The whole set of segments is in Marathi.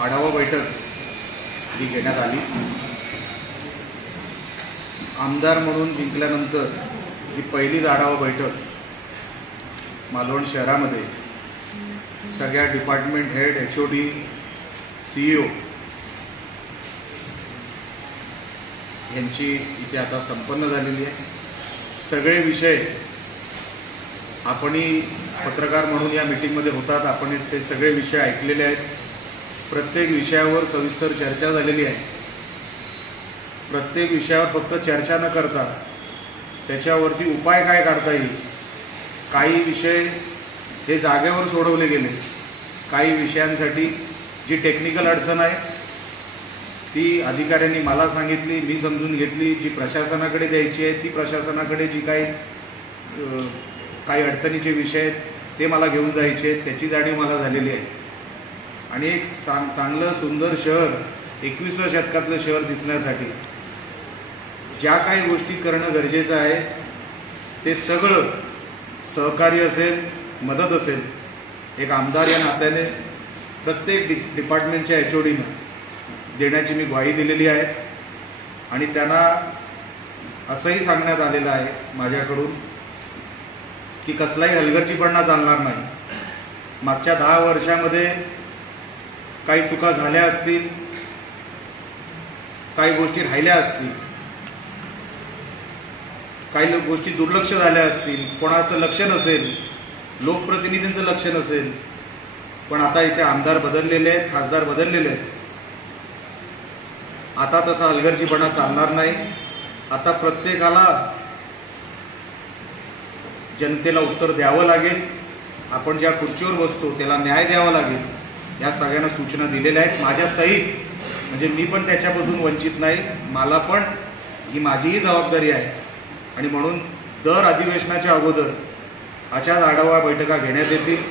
आढावा बैठक जी घेण्यात आली। आमदार म्हणून जिंकल्यानंतर ही पहिलीच आढावा बैठक मालवण शहरामध्ये सगळ्या डिपार्टमेंट हेड, HOD, CEO यांची इथे आता संपन्न झालेली आहे। सगळे विषय आपणही पत्रकार म्हणून या मीटिंगमध्ये होतात, आपण ते सगळे विषय ऐकलेले आहेत। प्रत्येक विषयावर सविस्तर चर्चा झालेली आहे। प्रत्येक विषयावर फक्त चर्चा न करता त्याच्यावरती उपाय काय काढता येईल, काही विषय हे जागेवर सोडवले गेले, काही विषयांसाठी जी टेक्निकल अडचण आहे ती अधिकाऱ्यांनी मला सांगितली, मी समजून घेतली, जी प्रशासनाकडे द्यायची आहे ती प्रशासनाकडे, जी काही अडचणीचे विषय आहेत ते मला घेऊन जायचे आहेत, त्याची जाणीव मला झालेली आहे। आणि एक चांगलं सुंदर शहर, 21व्या शतकातलं शहर दिसण्यासाठी ज्या काही गोष्टी करणं गरजेचं आहे ते सगळं सहकार्य असेल, मदत असेल, एक आमदार या नात्याने प्रत्येक डिपार्टमेंटच्या HODनं देण्याची मी ग्वाही दिलेली आहे। आणि त्यांना असंही सांगण्यात आलेलं आहे माझ्याकडून की कसलाही हलगर्जीपणा चालणार नाही। मागच्या 10 वर्षामध्ये काही चुका झाल्या असतील, काही गोष्टी राहिल्या असतील, काही गोष्टी दुर्लक्ष झाल्या असतील, कोणाचं लक्ष नसेल, लोकप्रतिनिधींचं लक्ष नसेल, पण आता इथे आमदार बदललेले आहेत, खासदार बदललेले आहेत। आता तसा हलगर्जीपणा चालणार नाही। आता प्रत्येकाला जनतेला उत्तर द्यावं लागेल, आपण ज्या खुर्चीवर बसतो त्याला न्याय द्यावा लागेल, या सगळ्यांना सूचना दिलेल्या आहेत माझ्या सहित। म्हणजे मी पण त्याच्यापासून वंचित नाही, मला पण ही माझीही जबाबदारी आहे। आणि म्हणून दर अधिवेशनाच्या अगोदर अशाच आढावा बैठका घेण्यात येतील।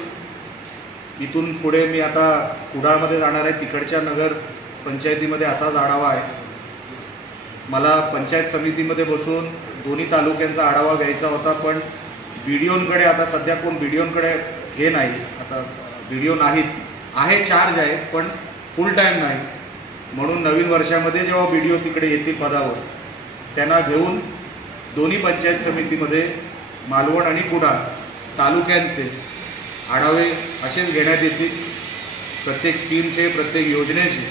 इथून पुढे मी आता कुडाळमध्ये जाणार आहे, तिकडच्या नगर पंचायतीमध्ये असाच आढावा आहे। मला पंचायत समितीमध्ये बसून दोन्ही तालुक्यांचा आढावा घ्यायचा होता, पण BDOंकडे आता सध्या कोण BDOंकडे हे नाही, आता BDO नाहीत, आहे चार्ज आहे पण फुल टाईम नाही। म्हणून नवीन वर्षामध्ये जेव्हा BDO तिकडे येतील पदावर, त्यांना घेऊन दोन्ही पंचायत समितीमध्ये मालवण आणि कुडाळ तालुक्यांचे आढावे असेच घेण्यात येतील, प्रत्येक स्कीमचे, प्रत्येक योजनेचे।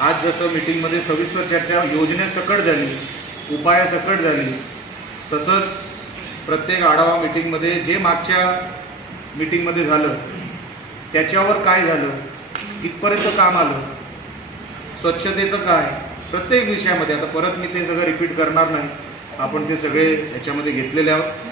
आज जसं मीटिंगमध्ये सविस्तर चर्चा योजनेसकट झाली, उपायासकट झाली, तसंच प्रत्येक आढावा मीटिंगमध्ये जे मागच्या मीटिंगमध्ये झालं त्याच्यावर काय झालं, कितपर्यंत काम आलं, स्वच्छतेचं काय, प्रत्येक विषयामध्ये, आता परत मी ते सगळं रिपीट करणार नाही, आपण ते सगळे याच्यामध्ये घेतलेले आहोत।